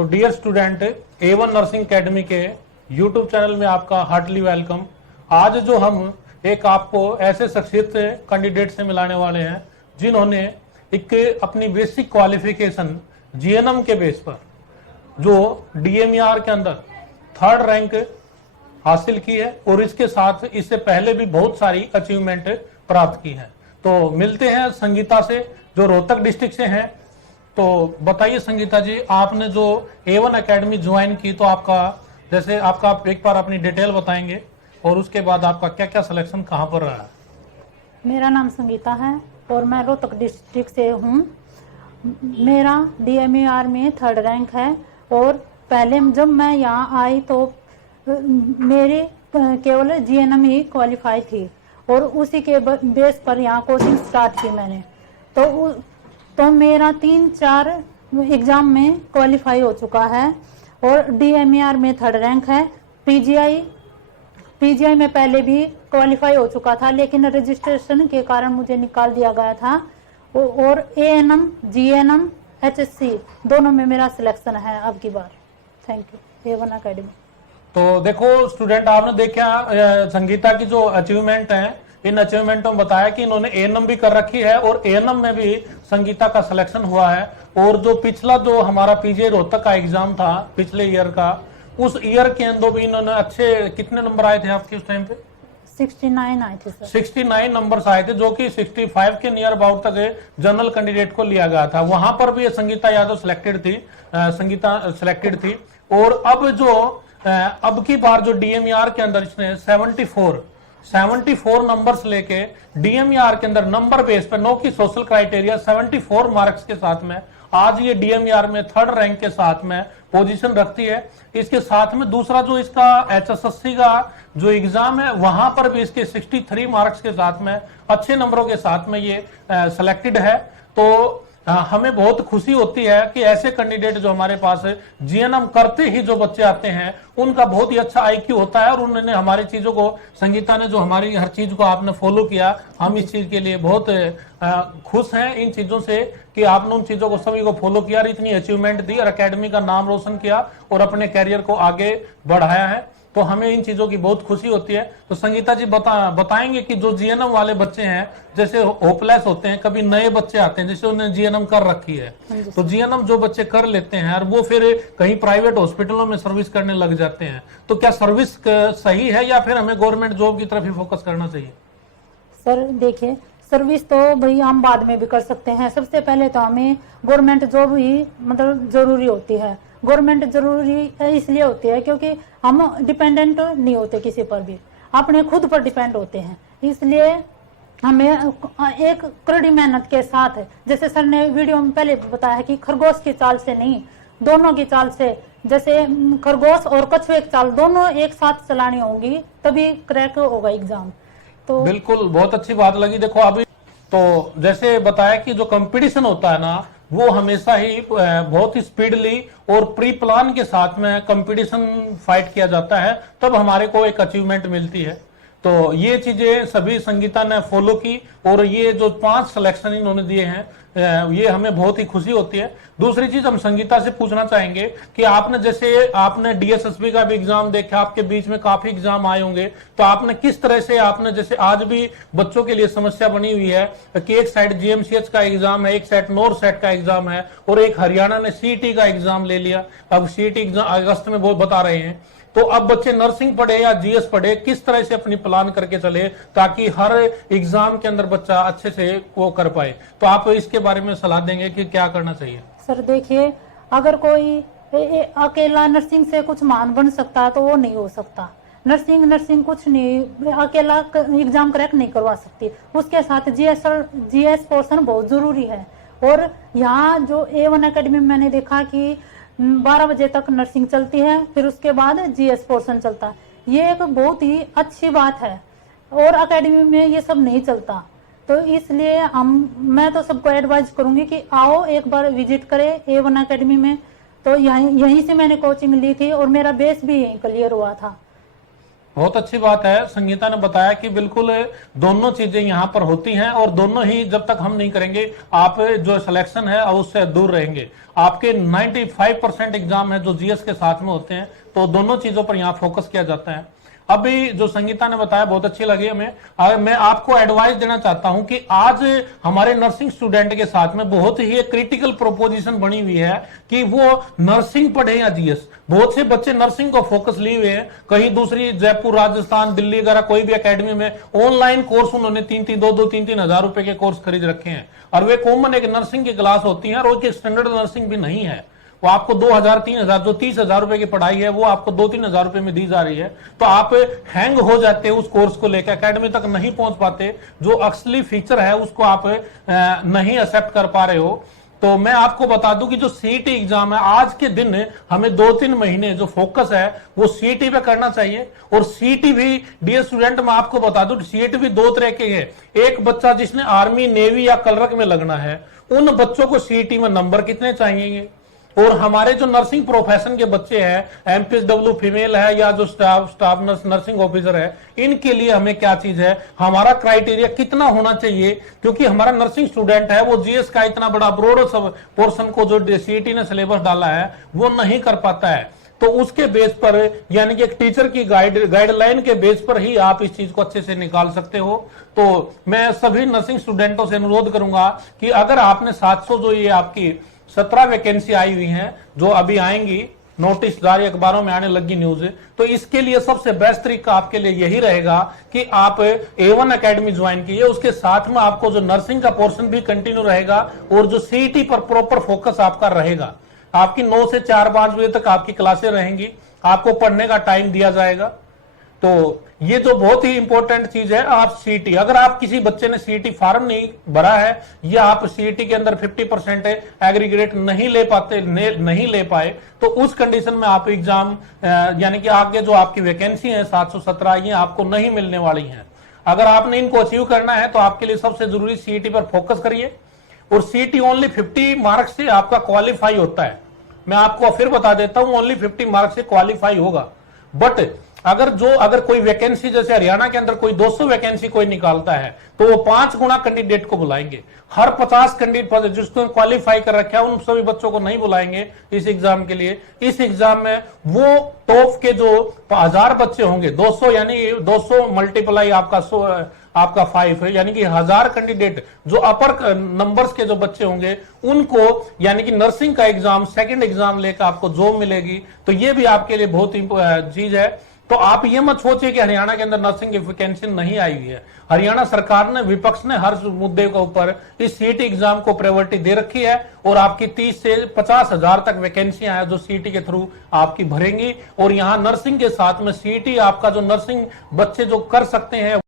तो dear student, A1 nursing academy के YouTube channel में आपका हार्टली वेलकम। आज जो हम एक आपको ऐसे शख्सियत से कैंडिडेट से मिलाने वाले हैं जिन्होंने एक अपनी बेसिक क्वालिफिकेशन जीएनएम के बेस पर जो डीएमईआर के अंदर 3rd रैंक हासिल की है और इसके साथ इससे पहले भी बहुत सारी अचीवमेंट प्राप्त की है। तो मिलते हैं संगीता से जो रोहतक डिस्ट्रिक्ट से हैं। तो बताइए संगीता जी, आपने जो A1 एकेडमी ज्वाइन की तो आपका एक बार अपनी डिटेल बताएंगे और उसके बाद आपका क्या क्या सिलेक्शन कहाँ पर रहा है। मेरा नाम संगीता है और मैं रोहतक डिस्ट्रिक्ट से हूँ। मेरा डीएमईआर में 3rd रैंक है और पहले जब मैं यहाँ आई तो मेरी केवल जीएनएम ही क्वालिफाई थी और उसी के बेस पर यहाँ कोचिंग स्टार्ट की मैंने। तो मेरा 3-4 एग्जाम में क्वालिफाई हो चुका है और डीएमईआर में 3rd रैंक है। पीजीआई में पहले भी क्वालिफाई हो चुका था लेकिन रजिस्ट्रेशन के कारण मुझे निकाल दिया गया था और एएनएम, जीएनएम, एचएससी दोनों में मेरा सिलेक्शन है अब की बार। Thank you A1 academy. तो देखो स्टूडेंट, आपने देखा संगीता की जो अचीवमेंट है, इन अचीवमेंटों में बताया कि इन्होंने एएनएम भी कर रखी है और एएनएम में भी संगीता का सिलेक्शन हुआ है। और जो पिछला जो हमारा पीजीआई रोहतक का एग्जाम था पिछले ईयर का, उस ईयर के अंदर भी इन्होंने अच्छे कितने नंबर आए थे आपके उस टाइम पे? 69 आए थे सर। 69 नंबर्स आए थे जो कि 65 के नियर अबाउट तक जनरल कैंडिडेट को लिया गया था। वहां पर भी संगीता यादव सिलेक्टेड थी। और अब की बार जो डीएमईआर के अंदर इसने 74 नंबर्स लेके डीएमईआर के अंदर नंबर बेस पे, नो की सोशल क्राइटेरिया, 74 मार्क्स के साथ में आज ये डीएमईआर में 3rd रैंक के साथ में पोजीशन रखती है। इसके साथ में दूसरा जो इसका एचएसएससी का जो एग्जाम है वहां पर भी इसके 63 मार्क्स के साथ में अच्छे नंबरों के साथ में ये सिलेक्टेड है। तो हमें बहुत खुशी होती है कि ऐसे कैंडिडेट जो हमारे पास जीएनएम करते ही जो बच्चे आते हैं उनका बहुत ही अच्छा आईक्यू होता है और उन्होंने हमारी चीजों को, संगीता ने जो हमारी हर चीज को आपने फॉलो किया, हम इस चीज के लिए बहुत खुश हैं इन चीजों से कि आपने उन चीजों को सभी को फॉलो किया और इतनी अचीवमेंट दी और एकेडमी का नाम रोशन किया और अपने कैरियर को आगे बढ़ाया है। तो हमें इन चीजों की बहुत खुशी होती है। तो संगीता जी बताएंगे कि जो जीएनएम वाले बच्चे हैं जैसे होपलेस होते हैं, कभी नए बच्चे आते हैं जैसे उन्होंने जीएनएम कर रखी है, तो जीएनएम जो बच्चे कर लेते हैं और वो फिर कहीं प्राइवेट हॉस्पिटलों में सर्विस करने लग जाते हैं, तो क्या सर्विस सही है या फिर हमें गवर्नमेंट जॉब की तरफ ही फोकस करना चाहिए? सर देखिए, सर्विस तो भाई हम बाद में भी कर सकते हैं। सबसे पहले तो हमें गवर्नमेंट जॉब ही मतलब जरूरी होती है। गवर्नमेंट जरूरी इसलिए होती है क्योंकि हम डिपेंडेंट नहीं होते किसी पर भी, अपने खुद पर डिपेंड होते हैं। इसलिए हमें एक कड़ी मेहनत के साथ, जैसे सर ने वीडियो में पहले बताया कि खरगोश की चाल से नहीं, दोनों की चाल से, जैसे खरगोश और कछुए की चाल दोनों एक साथ चलानी होगी तभी क्रैक होगा एग्जाम। तो बिल्कुल, बहुत अच्छी बात लगी। देखो अभी तो जैसे बताया कि जो कंपटीशन होता है ना वो हमेशा ही बहुत ही स्पीडली और प्री प्लान के साथ में कंपटीशन फाइट किया जाता है, तब हमारे को एक अचीवमेंट मिलती है। तो ये चीजें सभी संगीता ने फॉलो की और ये जो 5 सिलेक्शन इन्होंने दिए हैं ये हमें बहुत ही खुशी होती है। दूसरी चीज हम संगीता से पूछना चाहेंगे कि आपने डीएसएसबी का भी एग्जाम देखा, आपके बीच में काफी एग्जाम आए होंगे, तो आपने किस तरह से जैसे आज भी बच्चों के लिए समस्या बनी हुई है कि एक साइड जीएमसीएच का एग्जाम है, एक साइड नॉर सेट का एग्जाम है और एक हरियाणा ने सीईटी का एग्जाम ले लिया। अब सीईटी एग्जाम अगस्त में वो बता रहे हैं। तो अब बच्चे नर्सिंग पढ़े या जीएस पढ़े, किस तरह से अपनी प्लान करके चले ताकि हर एग्जाम के अंदर बच्चा अच्छे से वो कर पाए, तो आप इसके बारे में सलाह देंगे कि क्या करना चाहिए? सर देखिए, अगर कोई अकेला नर्सिंग से कुछ मान बन सकता है तो वो नहीं हो सकता। नर्सिंग कुछ नहीं, अकेला एग्जाम क्रैक नहीं करवा सकती, उसके साथ जीएस पोर्शन बहुत जरूरी है। और यहाँ जो A1 एकेडमी में मैंने देखा कि 12 बजे तक नर्सिंग चलती है, फिर उसके बाद जीएस पोर्शन चलता है। ये एक बहुत ही अच्छी बात है और एकेडमी में ये सब नहीं चलता। तो इसलिए मैं तो सबको एडवाइज करूंगी कि आओ एक बार विजिट करें A1 एकेडमी में। तो यहीं से मैंने कोचिंग ली थी और मेरा बेस भी यहीं क्लियर हुआ था। बहुत अच्छी बात है। संगीता ने बताया कि बिल्कुल दोनों चीजें यहाँ पर होती हैं और दोनों ही जब तक हम नहीं करेंगे आप जो सिलेक्शन है उससे दूर रहेंगे। आपके 95% एग्जाम है जो जीएस के साथ में होते हैं, तो दोनों चीजों पर यहाँ फोकस किया जाता है। अभी जो संगीता ने बताया बहुत अच्छी लगी हमें। मैं आपको एडवाइस देना चाहता हूं कि आज हमारे नर्सिंग स्टूडेंट के साथ में बहुत ही एक क्रिटिकल प्रोपोजिशन बनी हुई है कि वो नर्सिंग पढ़े या जीएस। बहुत से बच्चे नर्सिंग को फोकस लिए हुए हैं, कहीं दूसरी जयपुर, राजस्थान, दिल्ली वगैरह कोई भी एकेडमी में ऑनलाइन कोर्स उन्होंने 3-3 हजार रुपए के कोर्स खरीद रखे हैं, और वे कॉमन एक नर्सिंग की क्लास होती है और उसकी स्टैंडर्ड नर्सिंग भी नहीं है। वो आपको 2000-3000 जो 30,000 रुपए की पढ़ाई है वो आपको 2-3 हजार रुपए में दी जा रही है, तो आप हैंग हो जाते हैं उस कोर्स को लेकर, एकेडमी तक नहीं पहुंच पाते, जो असली फीचर है उसको आप नहीं एक्सेप्ट कर पा रहे हो। तो मैं आपको बता दूं कि जो सीईटी एग्जाम है आज के दिन हमें 2-3 महीने जो फोकस है वो सीईटी पे करना चाहिए। और सीईटी भी डियर स्टूडेंट मैं आपको बता दूं सीईटी भी दो तरह के हैं। एक बच्चा जिसने आर्मी, नेवी या क्लर्क में लगना है, उन बच्चों को सीईटी में नंबर कितने चाहिए, और हमारे जो नर्सिंग प्रोफेशन के बच्चे हैं, एमपीएसडब्ल्यू फीमेल है या जो स्टाफ नर्स, नर्सिंग ऑफिसर है, इनके लिए हमें क्या चीज है, हमारा क्राइटेरिया कितना होना चाहिए, क्योंकि हमारा नर्सिंग स्टूडेंट है वो जीएस का इतना बड़ा ब्रॉड पोर्शन को जो सीईटी ने सिलेबस डाला है वो नहीं कर पाता है। तो उसके बेस पर यानी कि एक टीचर की गाइडलाइन के बेस पर ही आप इस चीज को अच्छे से निकाल सकते हो। तो मैं सभी नर्सिंग स्टूडेंटों से अनुरोध करूंगा कि अगर आपने 700 जो ये आपकी 17 वैकेंसी आई हुई हैं जो अभी आएंगी, नोटिस जारी अखबारों में आने लगी न्यूज, तो इसके लिए सबसे बेस्ट तरीका आपके लिए यही रहेगा कि आप A1 एकेडमी ज्वाइन कीजिए। उसके साथ में आपको जो नर्सिंग का पोर्शन भी कंटिन्यू रहेगा और जो सीईटी पर प्रॉपर फोकस आपका रहेगा। आपकी 9 से 4-5 बजे तक आपकी क्लासें रहेंगी, आपको पढ़ने का टाइम दिया जाएगा। तो ये जो बहुत ही इंपॉर्टेंट चीज है, आप सीईटी, अगर आप किसी बच्चे ने सीईटी फॉर्म नहीं भरा है या आप सीईटी के अंदर 50% एग्रीगेट नहीं ले पाए, तो उस कंडीशन में आप एग्जाम यानी कि आगे जो आपकी वैकेंसी है 717 ये आपको नहीं मिलने वाली है। अगर आपने इनको अचीव करना है तो आपके लिए सबसे जरूरी सीईटी पर फोकस करिए। और सीईटी ओनली 50 मार्क्स से आपका क्वालिफाई होता है। मैं आपको फिर बता देता हूं, ओनली 50 मार्क्स से क्वालिफाई होगा। बट अगर कोई वैकेंसी, जैसे हरियाणा के अंदर कोई 200 वैकेंसी कोई निकालता है तो वो 5 गुना कैंडिडेट को बुलाएंगे। हर 50 कैंडिडेट जिसको क्वालिफाई कर रखा है उन सभी बच्चों को नहीं बुलाएंगे इस एग्जाम के लिए। इस एग्जाम में वो टॉप के जो 1000 बच्चे होंगे, 200 यानी 200 मल्टीप्लाई आपका 5 है, यानी कि 1000 कैंडिडेट जो अपर नंबर्स के जो बच्चे होंगे उनको यानी कि नर्सिंग का एग्जाम, सेकंड एग्जाम लेकर आपको जॉब मिलेगी। तो ये भी आपके लिए बहुत चीज है। तो आप ये मत सोचिए कि हरियाणा के अंदर नर्सिंग की वैकेंसी नहीं आई हुई है। हरियाणा सरकार ने, विपक्ष ने हर मुद्दे के ऊपर इस सीईटी एग्जाम को प्रायोरिटी दे रखी है और आपकी 30 से 50 हजार तक वैकेंसियां हैं जो सीईटी के थ्रू आपकी भरेंगी। और यहाँ नर्सिंग के साथ में सीईटी आपका जो नर्सिंग बच्चे जो कर सकते हैं